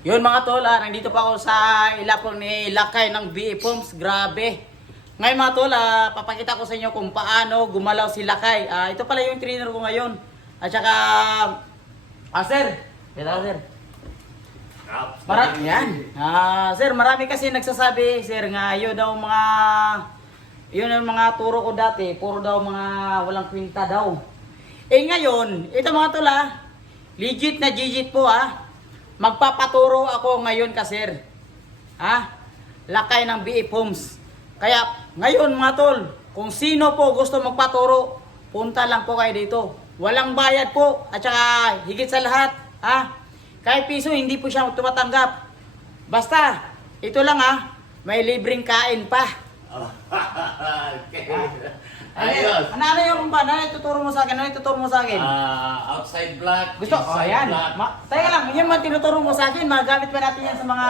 Yun mga tol, nandito pa ako sa ilapon ni Lakay ng BE Pumps. Grabe. Ngayon mga tol, papakita ko sa inyo kung paano gumalaw si Lakay. Ito pala yung trainer ko ngayon. At saka, sir. Kita sir. Yan. Sir, marami kasi nagsasabi, sir, nga yun daw yun ang mga turo ko dati. Puro daw mga walang kwinta daw. Ngayon, ito mga tol legit na digit po magpapaturo ako ngayon ka sir. Lakay ng BE Pumps. Kaya ngayon mga tol, kung sino po gusto magpaturo, punta lang po kayo dito. Walang bayad po. At saka higit sa lahat, kahit piso hindi po siya tumatanggap. Basta, ito lang may libreng kain pa. Okay. Ayos. Ano yung ba? Ano ituturo mo sa akin? Ano ituturo mo sa akin? Outside block. Gusto? Inside Ayan. block. Teka lang, yun man tinuturo mo sa akin. Magamit pa natin yan sa mga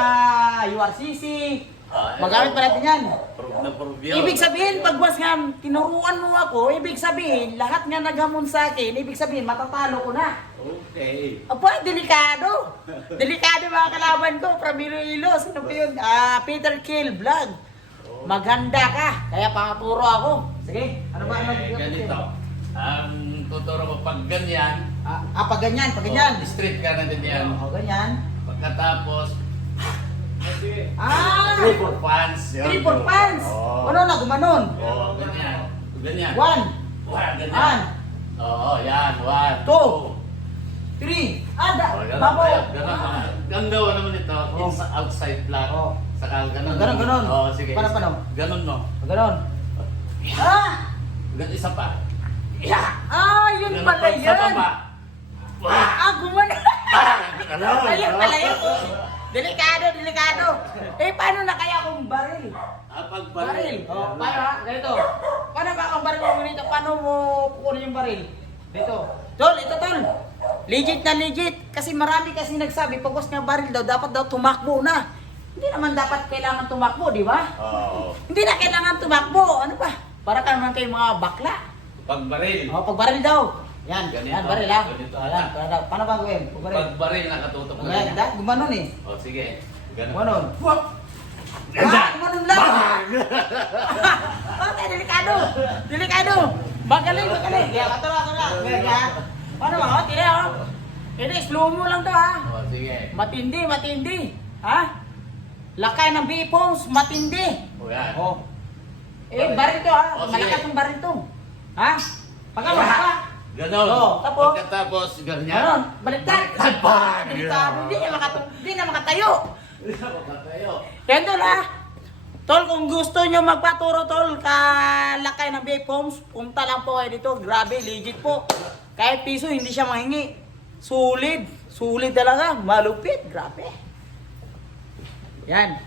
URCC. Magamit pa natin yan. Prove na prove yun. Ibig sabihin, pag was nga tinuruan mo ako, ibig sabihin, lahat nga naghamon sa akin, ibig sabihin, matatalo ko na. Okay. Aba, delikado. Delikado mga kalaban ko. From Iloilo. Sino ba yun? Peter Kill Vlog. Maghanda ka. Kaya pangaturo ako. Sige. Ano ba? Ganito. Ang tuturo mo pag ganyan. Pag ganyan, pag ganyan. Straight ka na din yan. Ganyan. Pagkatapos, Three for fans. Three for fans. Ano na, gumanon. Ganyan. Ganyan. One. Ganyan. Oo, yan. 1, 2, 3. Ganun Babaw. tayo. Ang gawa naman ito, outside block. Saka ganun. Ganun. Oo, sige. Paano? Ganun no. Ganon. Ganun isa pa. Yun Ganun pala pa sa yan. baba. Gumanon. Ganun. Ayun pala yun. Delikado. Paano na kaya kung baril? Pag Baril. Paano ganito. Paano ba kung baril mo ganito? Paano mo kukunin yung baril? Dito. Tol, ito tol. Legit na legit. Kasi marami kasi nagsabi, pag nga baril daw, dapat daw tumakbo na. Hindi naman dapat kailangan tumakbo, di ba? Oo. Hindi na kailangan tumakbo. Ano ba? Para ka naman kayong mga bakla. Pag baril. Pag baril daw. Yan, Ganito. yan, baril Ganito. Paano ba gawin? Pag baril. Pag baril nakatutok na Ayan, ganyan. gumanon eh. O sige. Ganun. Gumanon. Ganda. Gumanon lang. Okay, delikado. Magaling. Kaya, katara. Kaya, paano ba? Tira. Hindi, slow mo lang to O sige. Matindi. Lakay ng BE Pumps, matindi. O yan. Baril to Oh, sige. malakas yung baril to. Pagkama ka. Ganun. Tapos? Pagkatapos ganyan. Ganon, baliktad. Tagpag! Delikado. Hindi na makatayo. Tayo. Yan tol Tol, kung gusto nyo magpaturo tol, Lakay ng BE Pumps, punta lang po kayo dito. Grabe, legit po. Kahit piso, hindi siya mahingi. Sulit talaga. Malupit. Grabe. Yan.